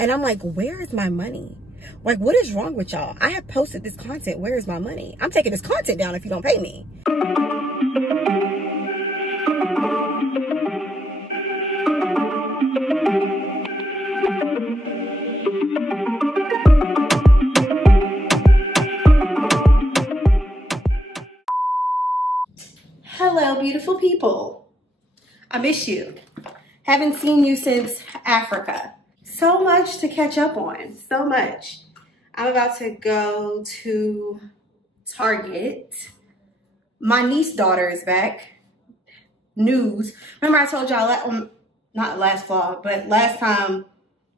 And I'm like, where is my money? Like, what is wrong with y'all? I have posted this content. Where is my money? I'm taking this content down if you don't pay me. Hello, beautiful people. I miss you. Haven't seen you since Africa. So much to catch up on, so much. I'm about to go to Target. My niece's daughter is back. News. Remember I told y'all, not last vlog, but last time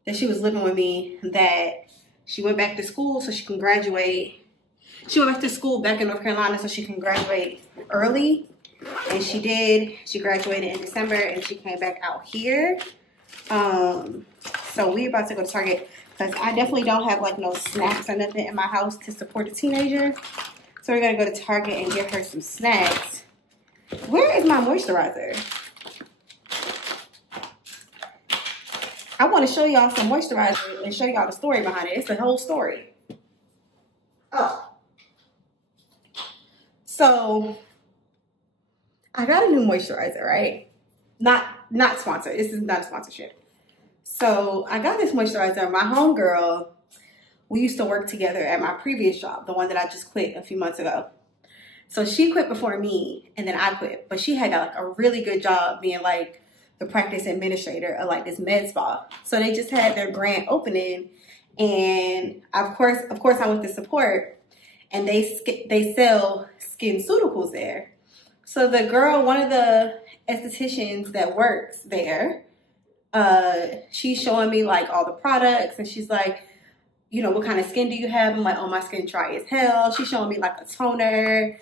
that she was living with me that she went back to school so she can graduate. She went back to school back in North Carolina so she can graduate early. And she did. She graduated in December and she came back out here. So we're about to go to Target because I definitely don't have like no snacks or nothing in my house to support a teenager. So we're gonna go to Target and get her some snacks. Where is my moisturizer? I want to show y'all some moisturizer and show y'all the story behind it. It's the whole story. Oh. So I got a new moisturizer, right? Not sponsored. This is not a sponsorship. So I got this moisturizer. My homegirl, we used to work together at my previous job, the one that I just quit a few months ago. So she quit before me and then I quit. But she had like a really good job being like the practice administrator of like this med spa. So they just had their grand opening and of course I went to support and they sell SkinCeuticals there. So the girl, one of the estheticians that works there, she's showing me like all the products and she's like, you know, what kind of skin do you have? I'm like, oh, my skin dry as hell. She's showing me like a toner,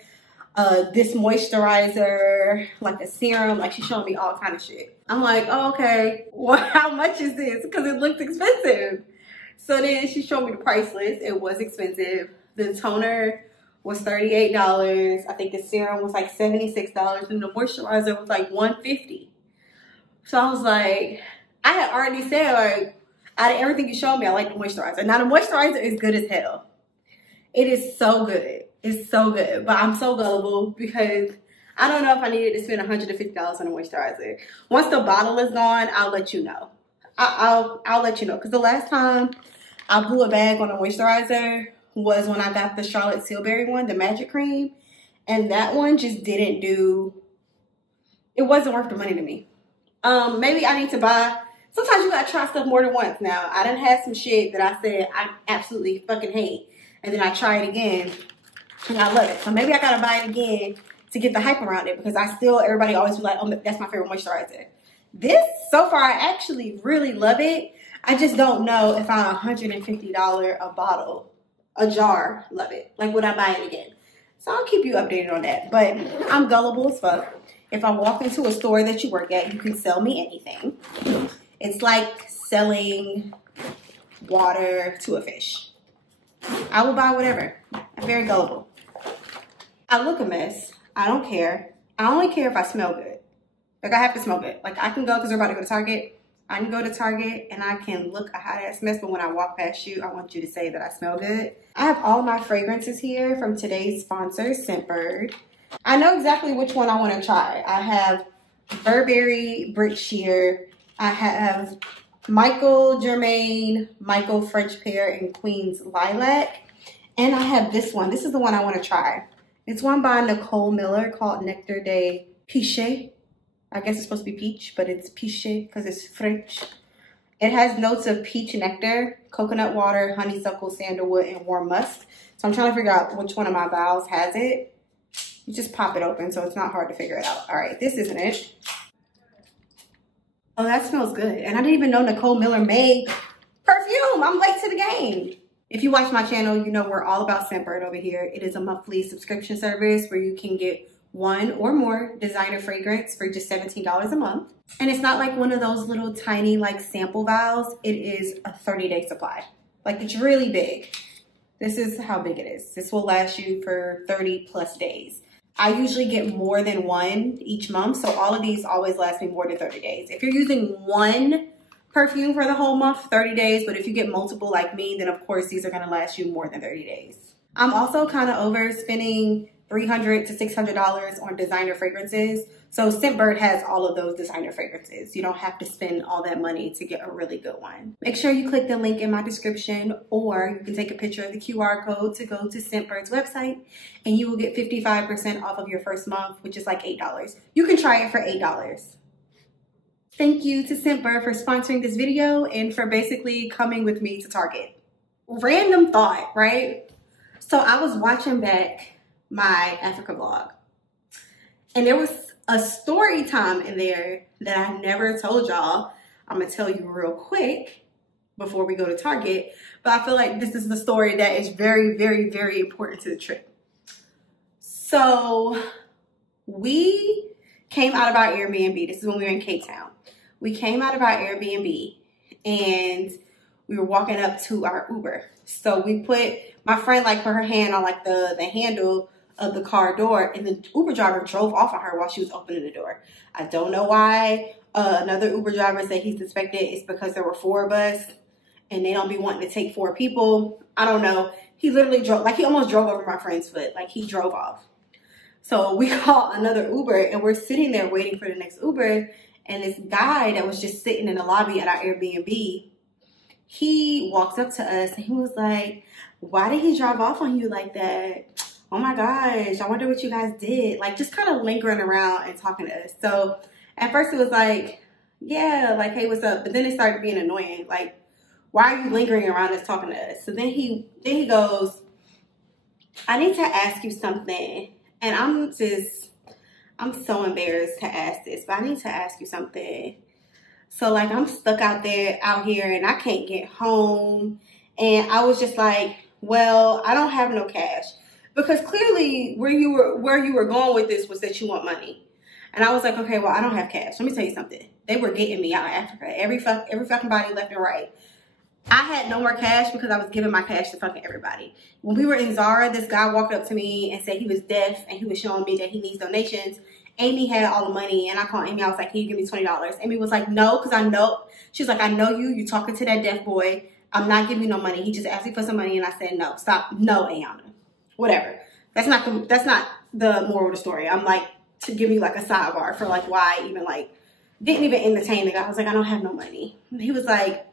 this moisturizer, like a serum, like she's showing me all kind of shit. I'm like, oh, okay, well, how much is this? Because it looks expensive. So then she showed me the price list. It was expensive. The toner was $38. I think the serum was like $76 and the moisturizer was like $150. So I was like, I had already said like, out of everything you showed me, I like the moisturizer. Now the moisturizer is good as hell. It is so good. It's so good. But I'm so gullible because I don't know if I needed to spend $150 on a moisturizer. Once the bottle is gone, I'll let you know. I'll let you know. Because the last time I blew a bag on a moisturizer was when I got the Charlotte Tilbury one, the Magic Cream. And that one just didn't do, it wasn't worth the money to me. Maybe I need to buy, sometimes you gotta try stuff more than once now. I done had some shit that I said I absolutely fucking hate. And then I try it again and I love it. So maybe I gotta buy it again to get the hype around it because everybody always be like, oh, that's my favorite moisturizer. This, so far, I actually really love it. I just don't know if I'm $150 a bottle. A jar, love it. Like, would I buy it again? So I'll keep you updated on that. But I'm gullible as fuck. If I walk into a store that you work at, you can sell me anything. It's like selling water to a fish. I will buy whatever. I'm very gullible. I look a mess. I don't care. I only care if I smell good. Like, I have to smell good. Like, I can go because we're about to go to Target. I can go to Target and I can look a hot ass mess, but when I walk past you, I want you to say that I smell good. I have all my fragrances here from today's sponsor, Scentbird. I know exactly which one I want to try. I have Burberry Brick Sheer. I have Michael Germain, Michael French Pear, and Queen's Lilac. And I have this one. This is the one I want to try. It's one by Nicole Miller called Nectar de Piche. I guess it's supposed to be peach, but it's piche because it's French. It has notes of peach nectar, coconut water, honeysuckle, sandalwood, and warm musk. So I'm trying to figure out which one of my vials has it. You just pop it open, so it's not hard to figure it out. All right, this isn't it. Oh, that smells good. And I didn't even know Nicole Miller made perfume. I'm late to the game. If you watch my channel, you know we're all about Scentbird over here. It is a monthly subscription service where you can get one or more designer fragrance for just $17 a month. And it's not like one of those little tiny like sample vials. It is a 30-day supply. Like, it's really big. This is how big it is. This will last you for 30 plus days. I usually get more than one each month. So all of these always last me more than 30 days. If you're using one perfume for the whole month, 30 days. But if you get multiple like me, then of course these are gonna last you more than 30 days. I'm also kind of over spending $300 to $600 on designer fragrances. So Scentbird has all of those designer fragrances. You don't have to spend all that money to get a really good one. Make sure you click the link in my description, or you can take a picture of the QR code to go to Scentbird's website, and you will get 55% off of your first month, which is like $8. You can try it for $8. Thank you to Scentbird for sponsoring this video and for basically coming with me to Target. Random thought, right? So I was watching back my Africa vlog, and there was a story time in there that I never told y'all. I'm gonna tell you real quick before we go to Target, but I feel like this is the story that is very, very, very important to the trip. So we came out of our Airbnb. This is when we were in Cape Town. We came out of our Airbnb and we were walking up to our Uber. So we put, my friend like put her hand on like the handle of the car door, and the Uber driver drove off on her while she was opening the door. I don't know why. Another Uber driver said he suspected it's because there were 4 of us and they don't be wanting to take 4 people. I don't know. He literally drove, like he almost drove over my friend's foot. Like he drove off. So we called another Uber and we're sitting there waiting for the next Uber, and this guy that was just sitting in the lobby at our Airbnb, he walks up to us and he was like, "Why did he drive off on you like that? Oh my gosh, I wonder what you guys did." Like just kind of lingering around and talking to us. So at first it was like, yeah, like, hey, what's up? But then it started being annoying. Like, why are you lingering around us talking to us? So then he goes, "I need to ask you something." And I'm so embarrassed to ask this, but I need to ask you something. So like I'm stuck out here and I can't get home. And I was just like, well, I don't have no cash. Because clearly where you were going with this was that you want money. And I was like, okay, well, I don't have cash. Let me tell you something. They were getting me out of Africa. Every fucking body left and right. I had no more cash because I was giving my cash to fucking everybody. When we were in Zara, this guy walked up to me and said he was deaf and he was showing me that he needs donations. Amy had all the money, and I called Amy. I was like, "Can you give me $20?" Amy was like, "No," because I know. She was like, "I know you. You talking to that deaf boy. I'm not giving you no money. He just asked me for some money," and I said, "No, stop. No, Ayana. Whatever." That's not the moral of the story. I'm like, to give me like a sidebar for like why I even like didn't even entertain the guy. I was like, "I don't have no money." And he was like,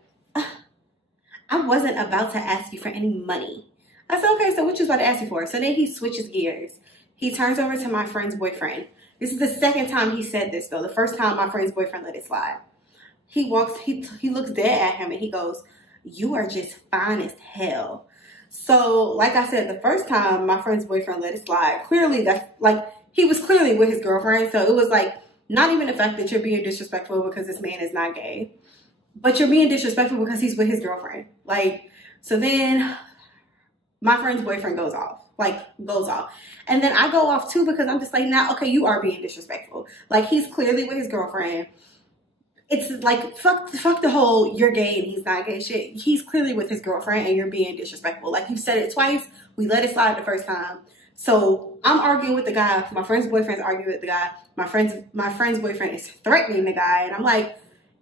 "I wasn't about to ask you for any money." I said, "Okay, so what you was about to ask you for?" So then he switches gears. He turns over to my friend's boyfriend. This is the second time he said this though. The first time my friend's boyfriend let it slide. He looks dead at him and he goes, "You are just fine as hell." So like I said, the first time my friend's boyfriend let it slide, clearly that's like, he was clearly with his girlfriend. So it was like, not even the fact that you're being disrespectful because this man is not gay, but you're being disrespectful because he's with his girlfriend. Like, so then my friend's boyfriend goes off. And then I go off too because I'm just like, now, okay, you are being disrespectful. Like, he's clearly with his girlfriend. It's like, fuck the whole you're gay and he's not gay shit. He's clearly with his girlfriend and you're being disrespectful. Like, you've said it twice. We let it slide the first time. So I'm arguing with the guy. My friend's boyfriend's arguing with the guy. My friend's boyfriend is threatening the guy. And I'm like,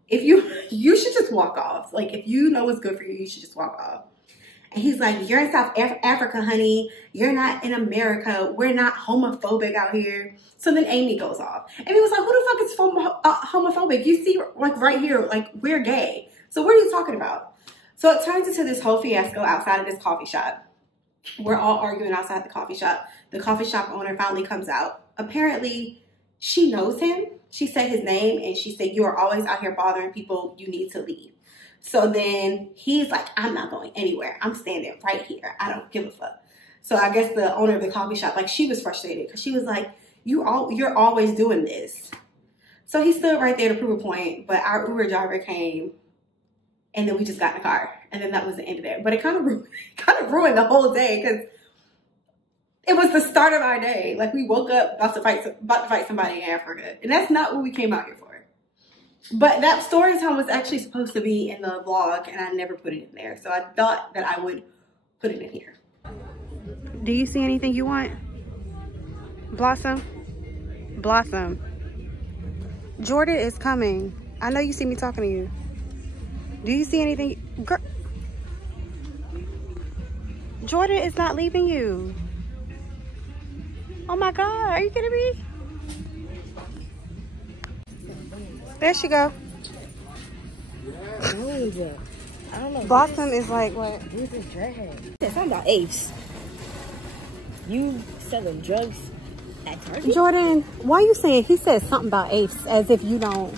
if you should just walk off. Like, if you know what's good for you, you should just walk off. And he's like, "You're in South Africa, honey. You're not in America. We're not homophobic out here." So then Amy goes off. Amy was like, "Who the fuck is homophobic? You see, like right here, like we're gay. So what are you talking about?" So it turns into this whole fiasco outside of this coffee shop. We're all arguing outside the coffee shop. The coffee shop owner finally comes out. Apparently, she knows him. She said his name and she said, "You are always out here bothering people. You need to leave." So then he's like, "I'm not going anywhere. I'm standing right here. I don't give a fuck." So I guess the owner of the coffee shop, like, she was frustrated because she was like, you're always doing this. So he stood right there to prove a point, but our Uber driver came and then we just got in the car. And then that was the end of that. But it kind of ruined the whole day because it was the start of our day. Like, we woke up about to fight somebody in Africa. And that's not what we came out here for. But that story time was actually supposed to be in the vlog, and I never put it in there. So I thought that I would put it in here. Do you see anything you want? Blossom? Blossom. Jordan is coming. I know you see me talking to you. Do you see anything? Girl, Jordan is not leaving you. Oh my God, are you kidding me? There she go. I don't know. Blossom is like, what? Who's this dreadhead? It's something about apes. You selling drugs at Target? Jordan, why are you saying he said something about apes as if you don't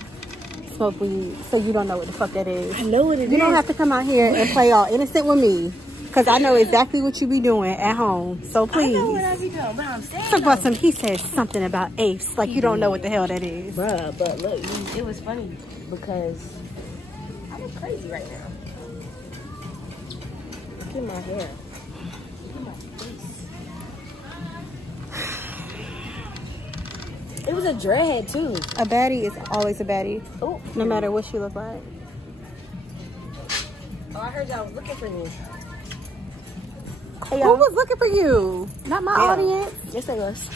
smoke weed, so you don't know what the fuck that is? I know what it is. You don't have to come out here and play all innocent with me, because I know exactly what you be doing at home. So please. I know what I be doing, but I'm saying Talk about some, he said something about apes, like you don't know what the hell that is. Bruh, but look, it was funny because I look crazy right now. Look at my hair. Look at my face. It was a dreadhead too. A baddie is always a baddie, Oh, no matter what she look like. oh, I heard y'all was looking for me. Hey, who was looking for you? Not my audience. Yes, they was.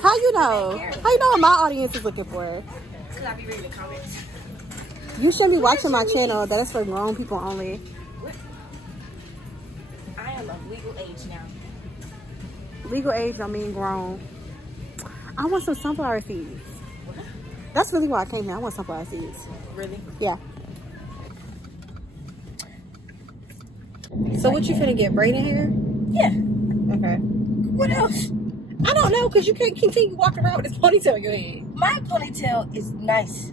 How you know? How you know what my audience is looking for? Because I be reading the comments. You shouldn't be watching my channel. That is for grown people only. I am of legal age now. Legal age don't mean grown. I want some sunflower seeds. That's really why I came here. I want sunflower seeds. Really? Yeah. So what you finna get? Braided hair? Yeah. Okay. What else? I don't know, because you can't continue walking around with this ponytail in your head. My ponytail is nice.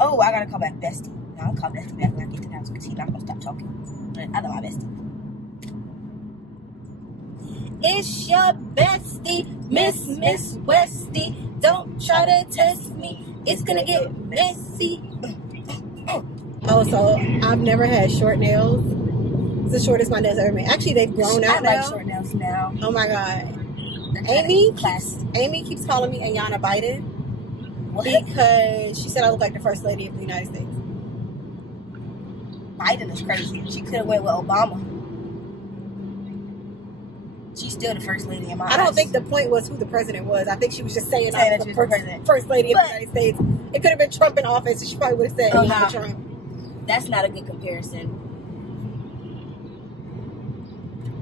Oh, I gotta call back Bestie. No, I'll call Bestie back when I get to the house because he's not gonna stop talking. But I love my bestie. It's your bestie, Miss Westie. Don't try to test me. It's gonna get messy. Oh, so I've never had short nails. It's the shortest my nails ever made. Actually, they've grown out now. I like short nails now. Oh my God. Amy keeps calling me Ayanna Biden. What? Because she said I look like the first lady of the United States. Biden is crazy. She could have went with Obama. She's still the first lady in my eyes. I don't think the point was who the president was. I think she was just saying I was the president. first lady of the United States. It could have been Trump in office, and she probably would have said Ayanna Trump. That's not a good comparison.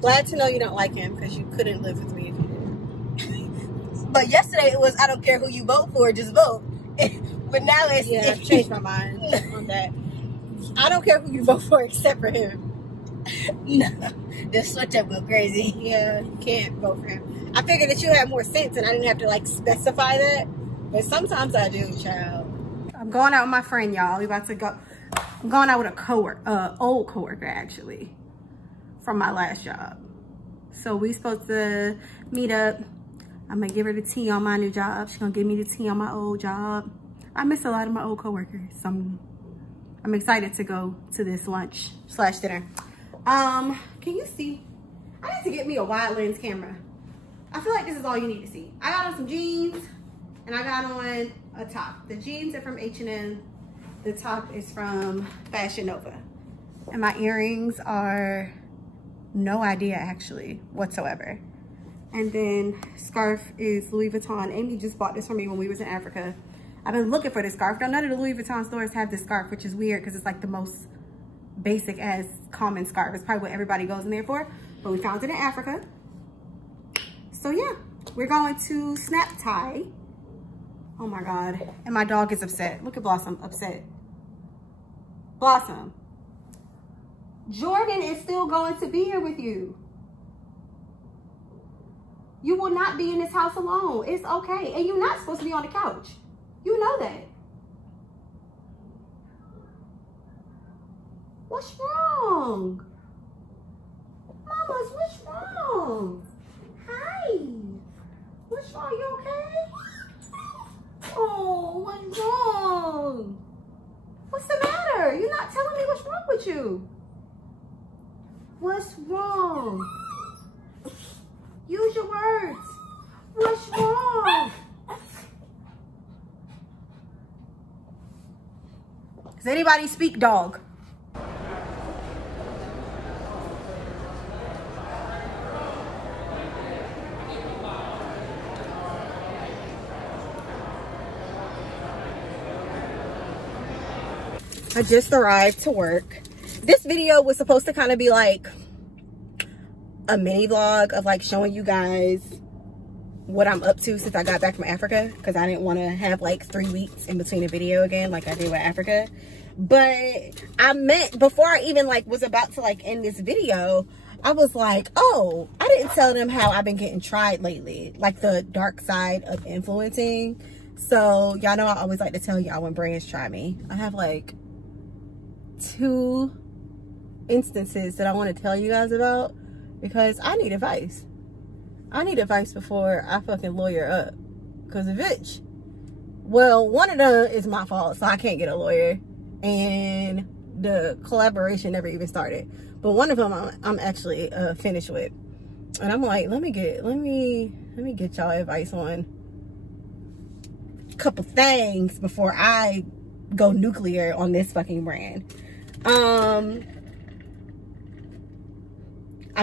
Glad to know you don't like him, because you couldn't live with me if you did. But yesterday it was, I don't care who you vote for, just vote. But now it's... Yeah, I've changed my mind on that. I don't care who you vote for except for him. No, the switch up go crazy. Yeah, you can't vote for him. I figured that you had more sense and I didn't have to like specify that. But sometimes I do, child. I'm going out with my friend, y'all. We about to go. I'm going out with a old coworker actually, from my last job. So we supposed to meet up. I'm gonna give her the tea on my new job. She's gonna give me the tea on my old job. I miss a lot of my old coworkers. So I'm excited to go to this lunch/dinner. Can you see? I need to get me a wide lens camera. I feel like this is all you need to see. I got on some jeans and I got on a top. The jeans are from H&M. The top is from Fashion Nova. And my earrings are no idea actually whatsoever. And then scarf is Louis Vuitton. Amy just bought this for me when we was in Africa. I've been looking for this scarf. Now, none of the Louis Vuitton stores have this scarf, which is weird because it's like the most basic as common scarf. It's probably what everybody goes in there for. But we found it in Africa. So yeah, we're going to Snap Tie. Oh my God. And my dog is upset. Look at Blossom, upset. Blossom. Jordan is still going to be here with you. You will not be in this house alone. It's okay. And you're not supposed to be on the couch. You know that. What's wrong? Mamas, what's wrong? Hi. What's wrong? You okay? Oh, what's wrong? What's the matter? You're not telling me what's wrong with you. What's wrong? Use your words. What's wrong? Does anybody speak dog? I just arrived to work. This video was supposed to kind of be like a mini vlog of like showing you guys what I'm up to since I got back from Africa, because I didn't want to have like 3 weeks in between a video again like I did with Africa. But I meant, before I even like was about to like end this video, I was like, oh, I didn't tell them how I've been getting tried lately, like the dark side of influencing. So y'all know I always like to tell y'all when brands try me. I have like 2 instances that I want to tell you guys about, because I need advice. I need advice before I fucking lawyer up. Because bitch, well, one of them is my fault, so I can't get a lawyer. And the collaboration never even started. But one of them I'm actually finished with. And I'm like, let me get y'all advice on a couple things before I go nuclear on this fucking brand. I'm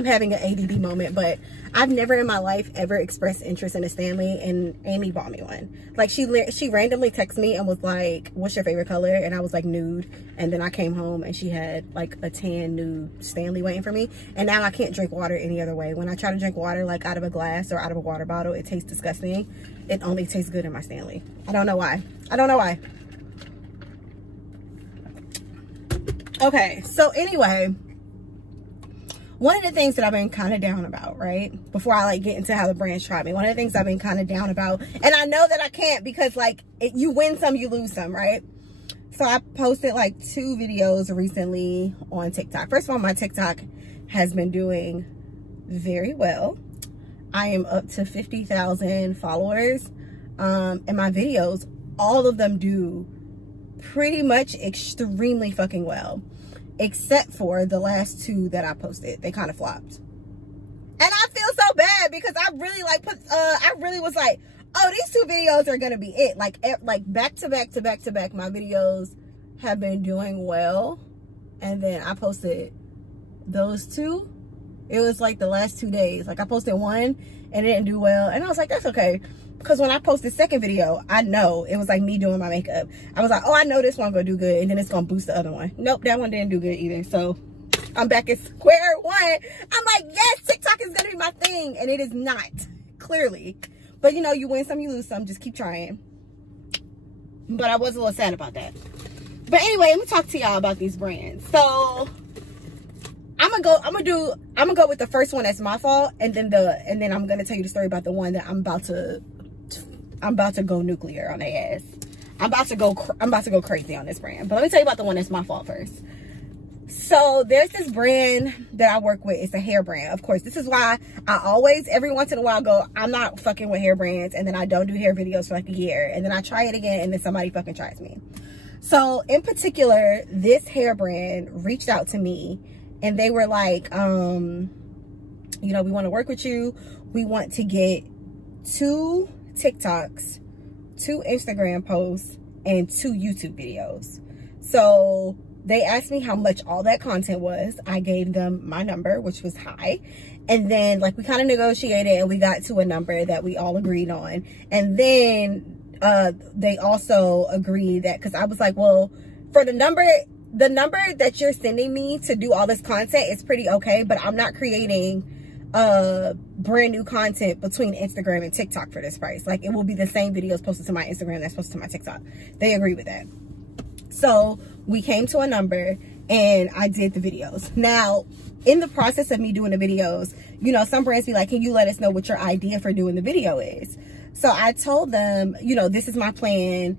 having an ADD moment, but I've never in my life ever expressed interest in a Stanley, and Amy bought me one. Like she randomly texted me and was like, what's your favorite color? And I was like, nude. And then I came home and she had like a tan nude Stanley waiting for me. And now I can't drink water any other way. When I try to drink water like out of a glass or out of a water bottle, it tastes disgusting. It only tastes good in my Stanley. I don't know why. I don't know why. Okay, so anyway, one of the things that I've been kind of down about, right, before I like get into how the brands try me, one of the things I've been kind of down about, and I know that I can't, because like you win some, you lose some, right? So I posted like 2 videos recently on TikTok. First of all, my TikTok has been doing very well. I am up to 50,000 followers, and my videos, all of them do pretty much extremely fucking well. Except for the last 2 that I posted. They kind of flopped. And I feel so bad, because I really like I really was like, oh, these 2 videos are gonna be it. Like back to back to back to back, my videos have been doing well. And then I posted those 2. It was like the last 2 days. Like I posted one and it didn't do well. And I was like, that's okay. Because when I posted the second video, I know it was like me doing my makeup. I was like, oh, I know this one gonna do good, and then it's gonna boost the other one. Nope, that one didn't do good either. So I'm back at square one. I'm like, yes, TikTok is gonna be my thing, and it is not, clearly. But you know, you win some, you lose some. Just keep trying. But I was a little sad about that. But anyway, let me talk to y'all about these brands. So I'm gonna go with the first one that's my fault, and then I'm gonna tell you the story about the one that I'm about to go nuclear on their ass. I'm about to go crazy on this brand. But let me tell you about the one that's my fault first. So there's this brand that I work with. It's a hair brand. Of course, this is why I always, every once in a while, go, I'm not fucking with hair brands, and then I don't do hair videos for like a year, and then I try it again, and then somebody fucking tries me. So in particular, this hair brand reached out to me, and they were like, you know, we want to work with you. We want to get 2 TikToks, 2 Instagram posts, and 2 YouTube videos. So they asked me how much all that content was. I gave them my number, which was high. And then like we kind of negotiated, and we got to a number that we all agreed on. And then they also agreed that, because I was like, well, for the number that you're sending me to do all this content is pretty okay, but I'm not creating brand new content between Instagram and TikTok for this price. Like, it will be the same videos posted to my Instagram that's posted to my TikTok. They agree with that. So we came to a number, and I did the videos. Now, in the process of me doing the videos, you know, some brands be like, can you let us know what your idea for doing the video is? So I told them, you know, this is my plan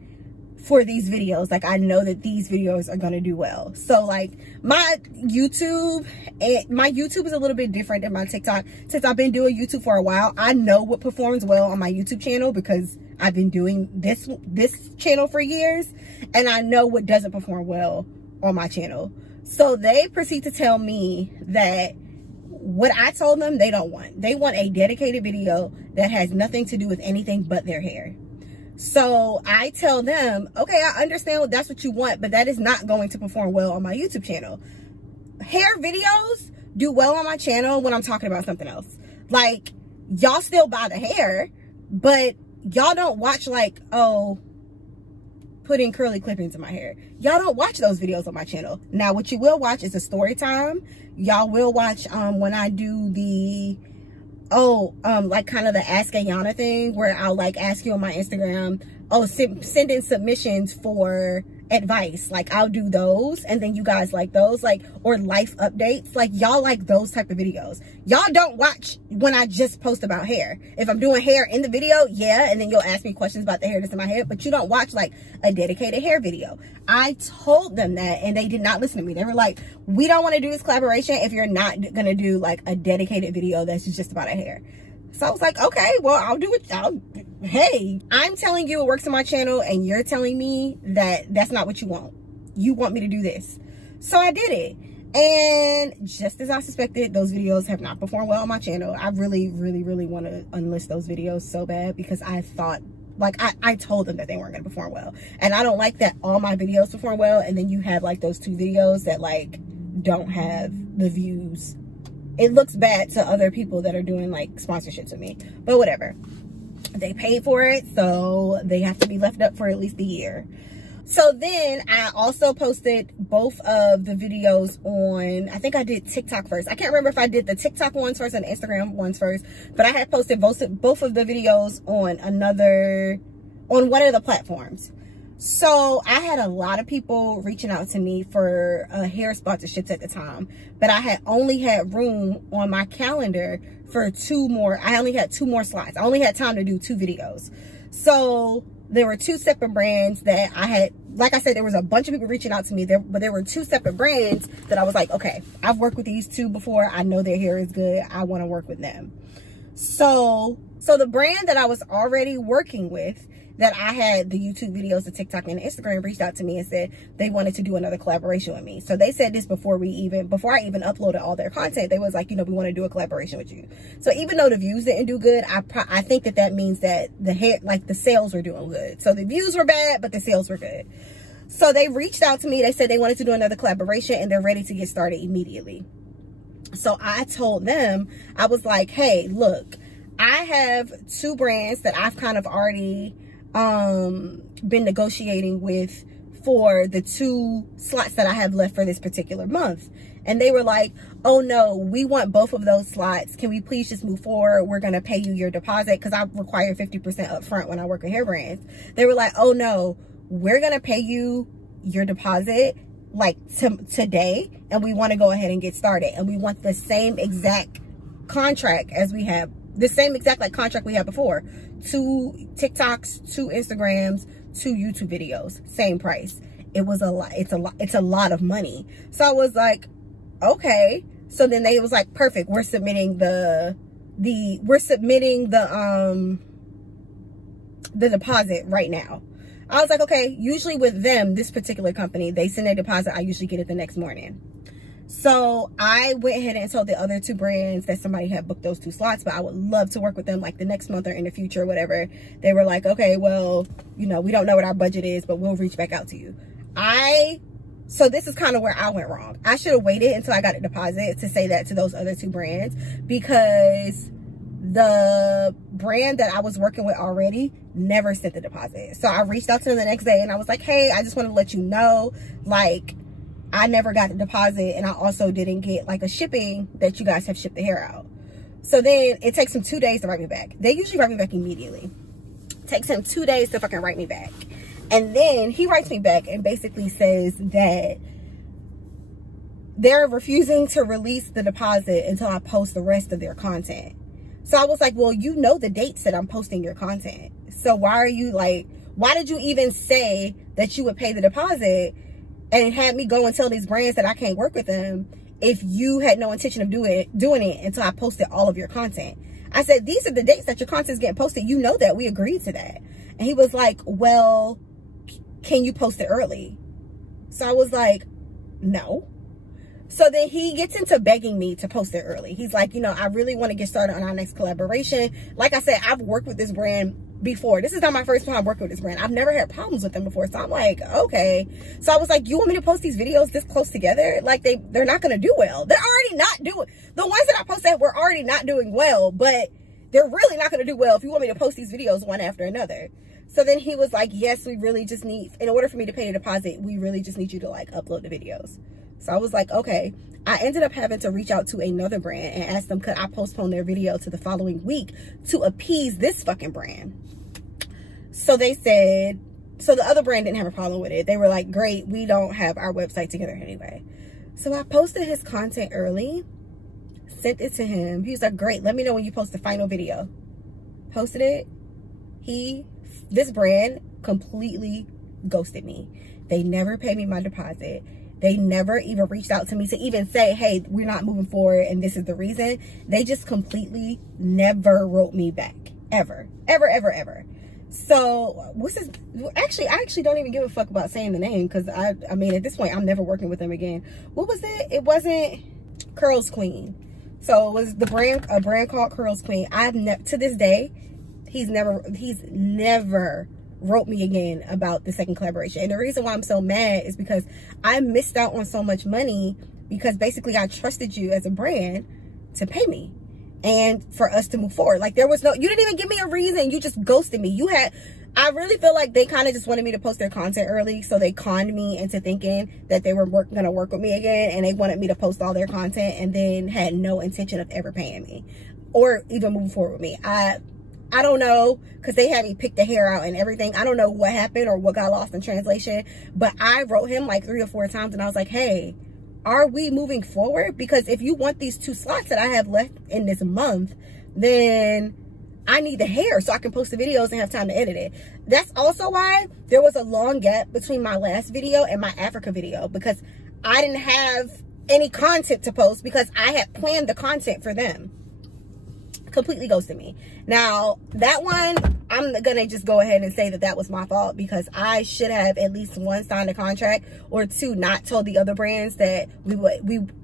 for these videos. Like, I know that these videos are gonna do well. So like my YouTube is a little bit different than my TikTok. Since I've been doing YouTube for a while, I know what performs well on my YouTube channel, because I've been doing this channel for years, and I know what doesn't perform well on my channel. So they proceed to tell me that what I told them they don't want. They want a dedicated video that has nothing to do with anything but their hair. So I tell them, okay, I understand that's what you want, but that is not going to perform well on my YouTube channel. Hair videos do well on my channel when I'm talking about something else. Like, y'all still buy the hair, but y'all don't watch like, oh, putting curly clip-ins in my hair. Y'all don't watch those videos on my channel. Now, what you will watch is a story time. Y'all will watch when I do the, like kind of the Ask Ayana thing, where I'll like ask you on my Instagram, send in submissions for advice. Like I'll do those, and then you guys like those, like, or life updates. Like y'all like those type of videos. Y'all don't watch when I just post about hair. If I'm doing hair in the video, yeah, and then you'll ask me questions about the hair that's in my head, but you don't watch like a dedicated hair video. I told them that, and they did not listen to me. They were like, we don't want to do this collaboration if you're not gonna do like a dedicated video that's just about a hair. So I was like, okay, well, I'll do it. Hey, I'm telling you it works on my channel, and you're telling me that that's not what you want. You want me to do this. So I did it. And just as I suspected, those videos have not performed well on my channel. I really, really, really want to unlist those videos so bad, because I thought, like, I told them that they weren't going to perform well. And I don't like that all my videos perform well, and then you have like those 2 videos that like don't have the views. It looks bad to other people that are doing like sponsorships with me, but whatever. They paid for it, so they have to be left up for at least a year. So then I also posted both of the videos on, I think I did TikTok first. I can't remember if I did the TikTok ones first and the Instagram ones first, but I had posted both of the videos on one of the platforms. So I had a lot of people reaching out to me for hair sponsorships at the time, but I had only had room on my calendar for 2 more. I only had 2 more slots. I only had time to do 2 videos. So there were 2 separate brands that I had, like I said, there was a bunch of people reaching out to me there, but there were 2 separate brands that I was like, okay, I've worked with these 2 before. I know their hair is good. I want to work with them. So the brand that I was already working with, that I had the YouTube videos, the TikTok, and the Instagram, reached out to me and said they wanted to do another collaboration with me. So they said this before I even uploaded all their content. They was like, you know, we want to do a collaboration with you. So even though the views didn't do good, I think that means that the sales were doing good. So the views were bad, but the sales were good. So they reached out to me. They said they wanted to do another collaboration, and they're ready to get started immediately. So I told them, I was like, hey, look, I have 2 brands that I've kind of already been negotiating with for the 2 slots that I have left for this particular month. And they were like, oh no, we want both of those slots. Can we please just move forward? We're going to pay you your deposit, because I require 50% up front when I work with hair brands. They were like, oh no, we're going to pay you your deposit like today, and we want to go ahead and get started. And we want the same exact contract as we have, the same exact like contract we had before. 2 TikToks, 2 Instagrams, 2 YouTube videos, same price. It was a lot. It's a lot of money. So I was like, okay. So then they was like, perfect. We're submitting the deposit right now. I was like, okay. Usually with them, this particular company, they send a deposit. I usually get it the next morning. So I went ahead and told the other 2 brands that somebody had booked those 2 slots, but I would love to work with them like the next month or in the future or whatever. They were like, okay, well, you know, we don't know what our budget is, but we'll reach back out to you. So this is kind of where I went wrong. I should have waited until I got a deposit to say that to those other 2 brands, because the brand that I was working with already never sent the deposit. So I reached out to them the next day, and I was like, hey, I just want to let you know, like, I never got the deposit, and I also didn't get like a shipping that you guys have shipped the hair out. So then it takes them 2 days to write me back. They usually write me back immediately. It takes him 2 days to fucking write me back. And then he writes me back and basically says that they're refusing to release the deposit until I post the rest of their content. So I was like, well, you know the dates that I'm posting your content. So why did you even say that you would pay the deposit and had me go and tell these brands that I can't work with them if you had no intention of doing it until I posted all of your content? I said, these are the dates that your content is getting posted. You know that. We agreed to that. And he was like, well, can you post it early? So I was like, no. So then he gets into begging me to post it early. He's like, you know, I really want to get started on our next collaboration. Like I said, I've worked with this brand before. This is not my first time working with this brand. I've never had problems with them before. So I'm like, okay. So I was like, you want me to post these videos this close together? Like they're not going to do well. They're already not doing, the ones that I posted were already not doing well, but they're really not going to do well if you want me to post these videos one after another. So then he was like, yes, we really just need, in order for me to pay the deposit, we really just need you to like upload the videos. So I was like, okay. I ended up having to reach out to another brand and ask them, could I postpone their video to the following week to appease this fucking brand? So they said, so the other brand didn't have a problem with it. They were like, great, we don't have our website together anyway. So I posted his content early, sent it to him. He was like, great, let me know when you post the final video. Posted it. This brand completely ghosted me. They never paid me my deposit. They never even reached out to me to even say, hey, we're not moving forward and this is the reason. They just completely never wrote me back. Ever. Ever, ever, ever. So, actually, I actually don't even give a fuck about saying the name because, I mean, at this point, I'm never working with them again. What was it? It wasn't Curls Queen. So, it was a brand called Curls Queen. To this day, he's never wrote me again about the second collaboration. And the reason why I'm so mad is because I missed out on so much money because basically I trusted you as a brand to pay me and for us to move forward. Like, you didn't even give me a reason. You just ghosted me. I really feel like they kind of just wanted me to post their content early, so they conned me into thinking that they were going to work with me again, and they wanted me to post all their content and then had no intention of ever paying me or even moving forward with me. I don't know, because they had me pick the hair out and everything. I don't know what happened or what got lost in translation, but I wrote him like 3 or 4 times and I was like, hey, are we moving forward? Because if you want these 2 slots that I have left in this month, then I need the hair so I can post the videos and have time to edit it. That's also why there was a long gap between my last video and my Africa video, because I didn't have any content to post because I had planned the content for them. Completely ghosted me. Now, that one, I'm gonna just go ahead and say that was my fault, because I should have at least 1 signed a contract, or 2 not told the other brands that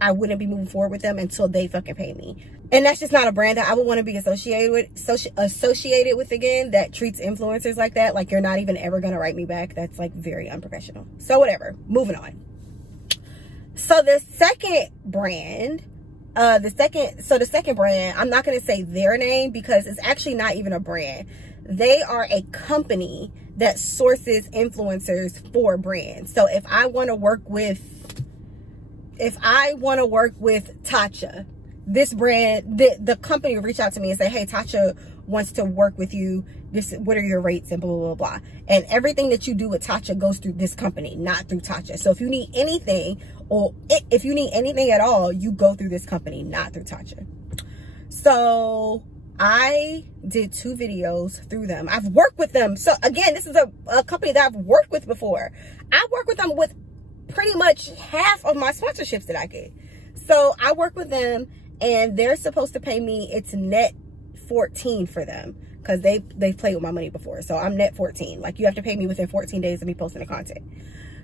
I wouldn't be moving forward with them until they fucking pay me. And that's just not a brand that I would want to be associated with again, that treats influencers like that. Like, you're not even ever gonna write me back. That's like very unprofessional. So whatever, moving on. So the second brand, the second brand, I'm not going to say their name because it's actually not even a brand. They are a company that sources influencers for brands. So if I want to work with Tatcha, this brand, the company will reach out to me and say, hey, Tatcha wants to work with you. What are your rates and blah, blah, blah, blah. And everything that you do with Tatcha goes through this company, not through Tatcha. So if you need anything, or if you need anything at all, you go through this company, not through Tatcha. So I did 2 videos through them. I've worked with them. So again, this is a company that I've worked with before. I work with them with pretty much half of my sponsorships that I get. So I work with them and they're supposed to pay me, it's net 14 for them, because they've played with my money before. So I'm net 14. Like, you have to pay me within 14 days of me posting the content.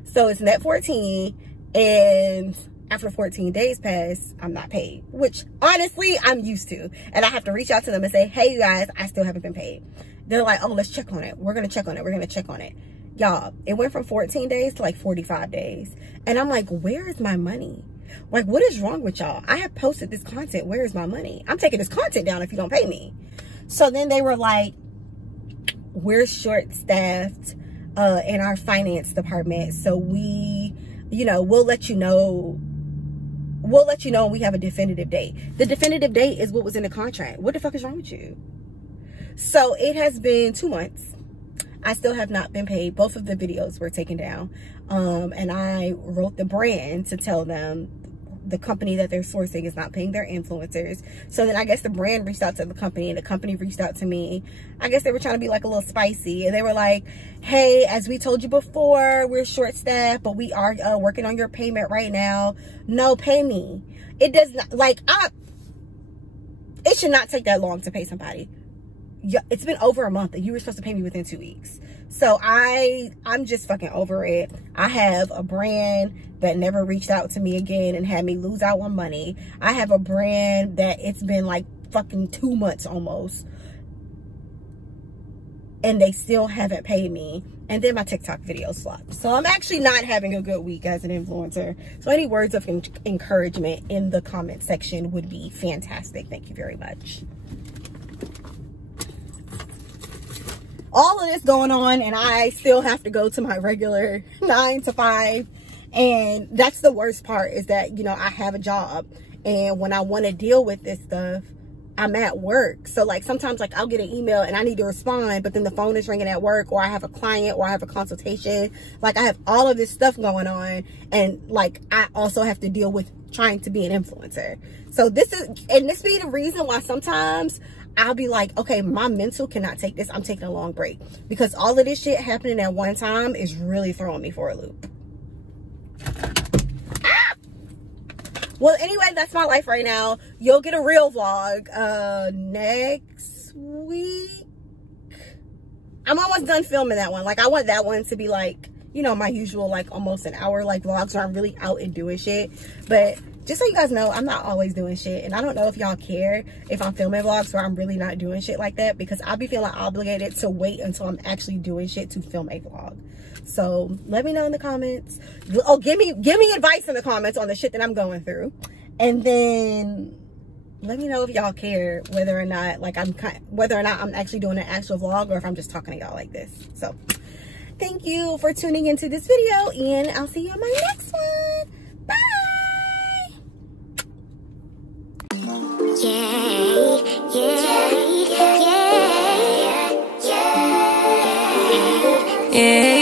So it's net 14, and after 14 days pass, I'm not paid, which honestly I'm used to. And I have to reach out to them and say, hey, you guys, I still haven't been paid. They're like, oh, let's check on it. We're going to check on it. We're going to check on it. Y'all, it went from 14 days to like 45 days. And I'm like, where is my money? Like, what is wrong with y'all? I have posted this content. Where is my money? I'm taking this content down if you don't pay me. So then they were like, we're short-staffed in our finance department. So we'll let you know. We'll let you know when we have a definitive date. The definitive date is what was in the contract. What the fuck is wrong with you? So it has been 2 months. I still have not been paid. Both of the videos were taken down. And I wrote the brand to tell them the company that they're sourcing is not paying their influencers. So then I guess the brand reached out to the company and the company reached out to me. I guess they were trying to be like a little spicy. And they were like, hey, as we told you before, we're short-staffed, but we are working on your payment right now. No, pay me. It does not, like, it should not take that long to pay somebody. Yeah, it's been over a month and you were supposed to pay me within 2 weeks. So I'm just fucking over it. I have a brand that never reached out to me again and had me lose out on money. I have a brand that it's been like fucking 2 months almost, and they still haven't paid me. And then my TikTok videos flopped. So I'm actually not having a good week as an influencer. So any words of encouragement in the comment section would be fantastic. Thank you very much. all of this going on, and I still have to go to my regular 9 to 5. And that's the worst part, is that, you know, I have a job, and when I want to deal with this stuff, I'm at work. So like sometimes like I'll get an email and I need to respond, but then the phone is ringing at work, or I have a client, or I have a consultation. Like I have all of this stuff going on, and like I also have to deal with trying to be an influencer. So this be the reason why sometimes I'll be like, okay, my mental cannot take this. I'm taking a long break, because all of this shit happening at one time is really throwing me for a loop. Well, anyway, that's my life right now. You'll get a real vlog next week. I'm almost done filming that one. Like, I want that one to be like, you know, my usual, like, almost an hour, like, vlogs where I'm really out and doing shit. But just so you guys know, I'm not always doing shit. And I don't know if y'all care if I'm filming vlogs where I'm really not doing shit like that, because I'll be feeling obligated to wait until I'm actually doing shit to film a vlog. So let me know in the comments. Oh, give me advice in the comments on the shit that I'm going through. And then let me know if y'all care whether or not like I'm actually doing an actual vlog, or if I'm just talking to y'all like this. So thank you for tuning into this video, and I'll see you on my next one. Bye. Yeah.